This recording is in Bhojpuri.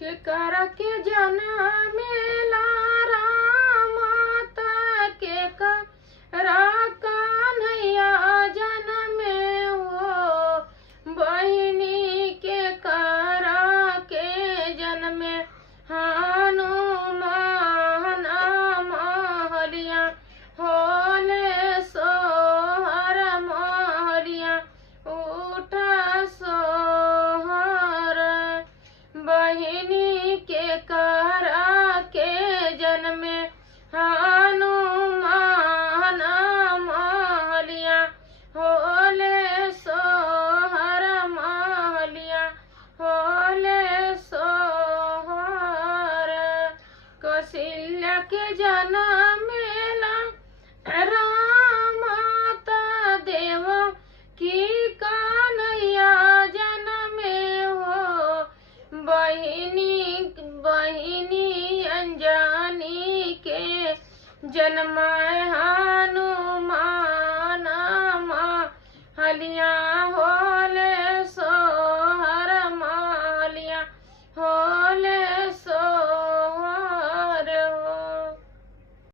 के कर के जनमेला रामता के करा कन्हैया जनमे हो बहिनी के करा के जनमे हनुमान महलिया होले सोहर महलिया उठ सोहर बहिनी के करा के जनमे हनुमान महलिया होले सोहर महलिया होले सोहर कौशल्या के जनमेला रामता देव की कन्हैया जनमे हो बहिनी अंजनी के जन्म हनुमान महलिया होले सोहर महलिया हो